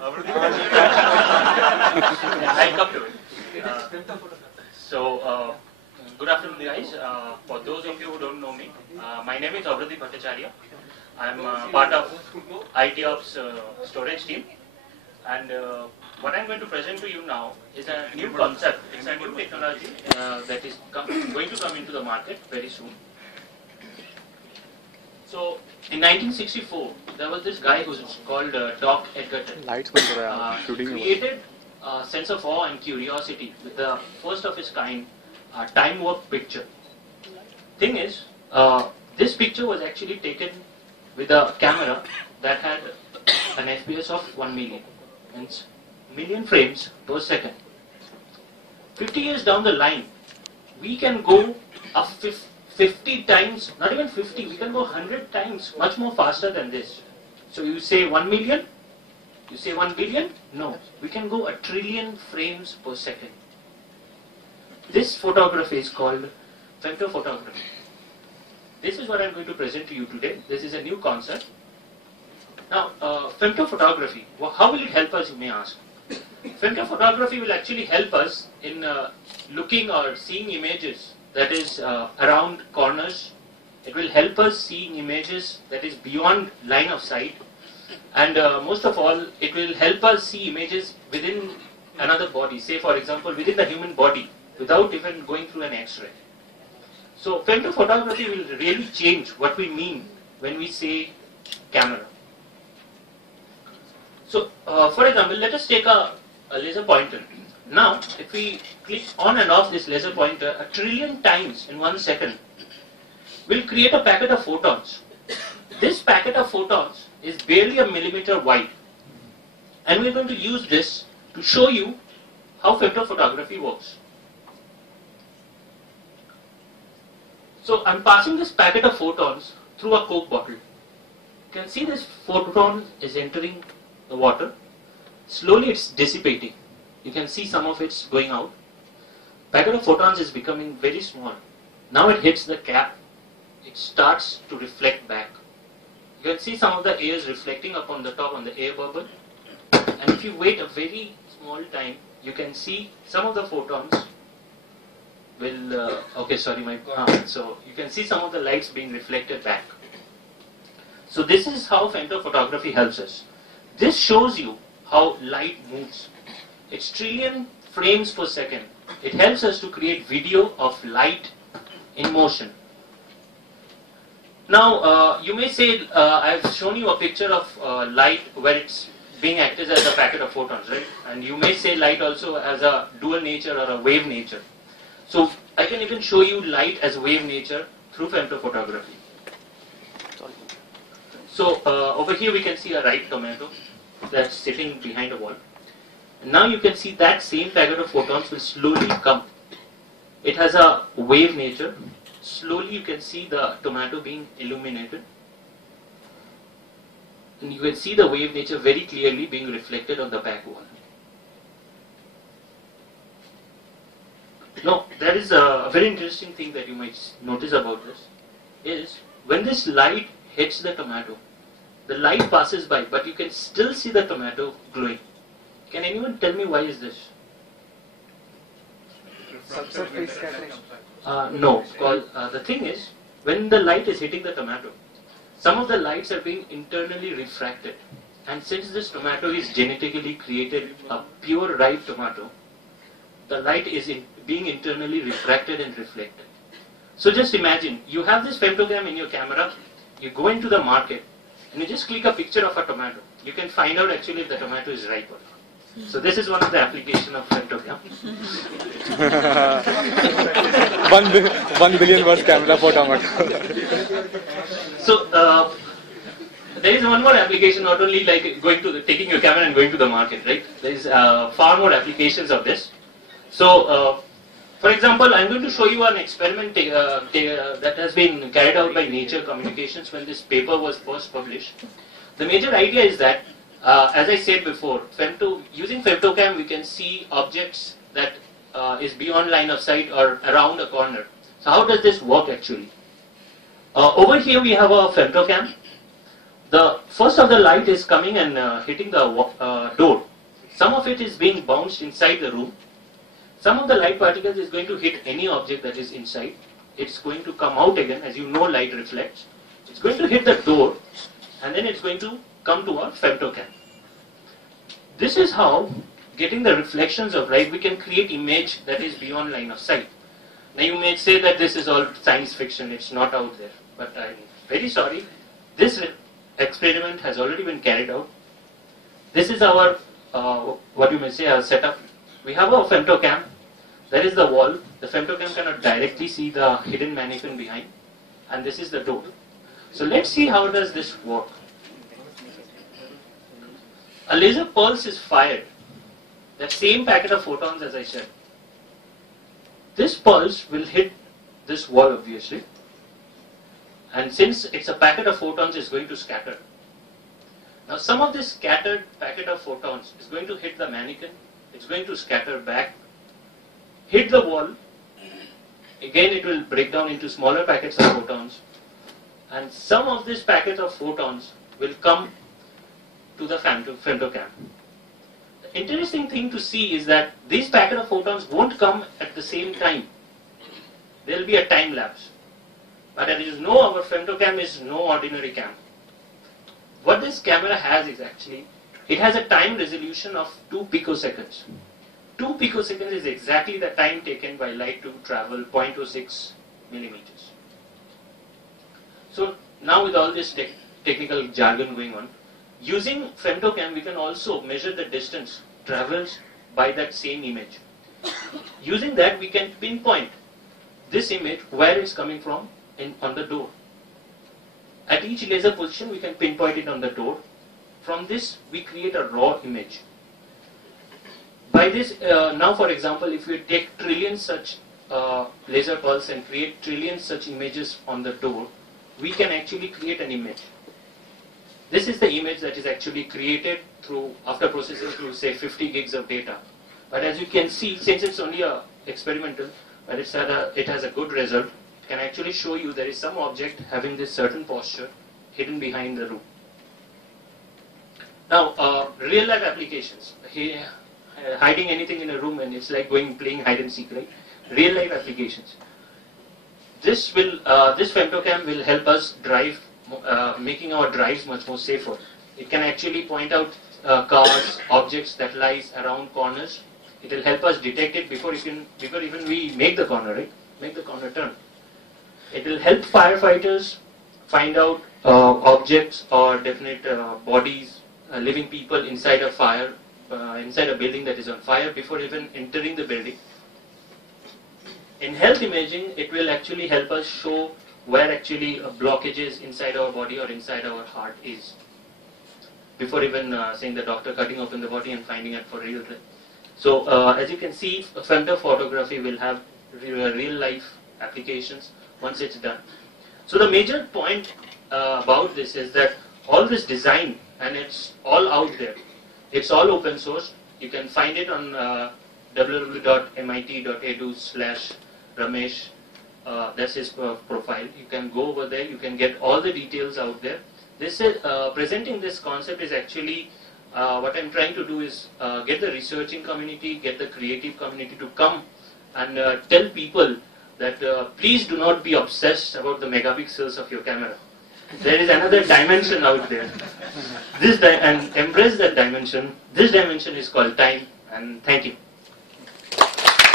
I'll come to it. Good afternoon, guys. For those of you who don't know me, my name is Bhattacharya. I'm part of IT Ops storage team, and what I'm going to present to you now is a new concept. It's a new technology that is going to come into the market very soon. So, in 1964, there was this guy who was called Doc Edgerton. Created a sense of awe and curiosity with the first of its kind time warp picture. Thing is, this picture was actually taken with a camera that had an FPS of 1 million, means million frames per second. 50 years down the line, we can go up 50 times, not even 50, we can go 100 times, much more faster than this. So you say 1 million, you say 1 billion, no, we can go 1 trillion frames per second. This photography is called femtophotography. This is what I'm going to present to you today. This is a new concept. Now, femtophotography, how will it help us, you may ask? Femtophotography will actually help us in looking or seeing images that is around corners. It will help us seeing images that is beyond line of sight. And most of all, it will help us see images within another body. Say, for example, within the human body, without even going through an X-ray. So, femtophotography will really change what we mean when we say camera. So, for example, let us take a laser pointer. Now, if we click on and off this laser pointer 1 trillion times in 1 second, we'll create a packet of photons. This packet of photons is barely a millimeter wide. And we're going to use this to show you how femtophotography works. So, I'm passing this packet of photons through a Coke bottle. You can see this photon is entering the water. Slowly it's dissipating. You can see some of it's going out. Packet of photons is becoming very small. Now it hits the cap. It starts to reflect back. You can see some of the air is reflecting upon the top on the air bubble. And if you wait a very small time, you can see some of the photons will, so you can see some of the lights being reflected back. So this is how femtophotography helps us. This shows you how light moves. It's trillion frames per second. It helps us to create video of light in motion. Now, you may say, I've shown you a picture of light where it's being acted as a packet of photons, right? And you may say light also as a dual nature or a wave nature. So, I can even show you light as wave nature through femtophotography. So, over here we can see a ripe tomato that's sitting behind a wall. And now you can see that same packet of photons will slowly come. It has a wave nature. Slowly you can see the tomato being illuminated. And you can see the wave nature very clearly being reflected on the back wall. Now, there is a very interesting thing that you might notice about this, is when this light hits the tomato, the light passes by, but you can still see the tomato glowing. Can anyone tell me why is this? Subsurface scattering. No, the thing is, when the light is hitting the tomato, some of the lights are being internally refracted. And since this tomato is genetically created a pure ripe tomato, the light is being internally refracted and reflected. So just imagine, you have this Femto-Cam in your camera, you go into the market, and you just click a picture of a tomato. You can find out actually if the tomato is ripe or not. So this is one of the applications of Femto-Cam. 1 billion was camera for tomato. So there is one more application, not only like taking your camera and going to the market, right? There is far more applications of this. So for example, I'm going to show you an experiment that has been carried out by Nature Communications when this paper was first published. The major idea is that, as I said before, using Femto-Cam we can see objects that is beyond line of sight or around a corner. So how does this work actually? Over here we have a Femto-Cam. The first of the light is coming and hitting the door. Some of it is being bounced inside the room. Some of the light particles is going to hit any object that is inside. It's going to come out again. As you know, light reflects. It's going to hit the door, and then it's going to come to our Femto-Cam. This is how, getting the reflections of light, we can create image that is beyond line of sight. Now you may say that this is all science fiction, it's not out there. But I'm very sorry, this experiment has already been carried out. This is our, what you may say, our setup. We have a Femto-Cam. There is the wall. The Femto-Cam cannot directly see the hidden mannequin behind. And this is the door. So let's see how does this work. A laser pulse is fired. That same packet of photons, as I said. This pulse will hit this wall, obviously. And since it's a packet of photons, it's going to scatter. Now some of this scattered packet of photons is going to hit the mannequin. It's going to scatter back, hit the wall. Again, it will break down into smaller packets of photons. And some of this packet of photons will come to the Femto-Cam. The interesting thing to see is that these packet of photons won't come at the same time. There will be a time lapse. But as you know, our Femto-Cam is no ordinary cam. What this camera has is actually, it has a time resolution of 2 picoseconds. 2 picoseconds is exactly the time taken by light to travel 0.06 millimeters. So now with all this technical jargon going on, using Femto-Cam we can also measure the distance traveled by that same image. Using that we can pinpoint this image where it's coming from on the door. At each laser position we can pinpoint it on the door. From this we create a raw image. By this, now for example, if we take trillions such laser pulse and create trillions such images on the door, we can actually create an image. This is the image that is actually created through, after processing through say 50 gigs of data. But as you can see, since it's only a experimental, but it has a good result, it can actually show you there is some object having this certain posture hidden behind the room. Now, real life applications. Hiding anything in a room and it's like playing hide and seek, right? Real life applications. This Femto-Cam will help us drive, making our drives much more safer. It can actually point out cars, objects that lies around corners. It will help us detect it before even we make the corner, right? Make the corner turn. It will help firefighters find out objects or definite bodies, living people inside a fire, inside a building that is on fire before even entering the building. In health imaging, it will actually help us show where actually a blockage is inside our body or inside our heart is, before even saying the doctor cutting open the body and finding it for real. So as you can see, femto photography will have real life applications once it's done. So the major point about this is that all this design, and it's all out there, it's all open source. You can find it on www.mit.edu/Ramesh. That's his profile. You can go over there, you can get all the details out there. This is, presenting this concept is actually what I'm trying to do is get the researching community, get the creative community to come and tell people that please do not be obsessed about the megapixels of your camera. There is another dimension out there. And embrace that dimension. This dimension is called time, and thank you.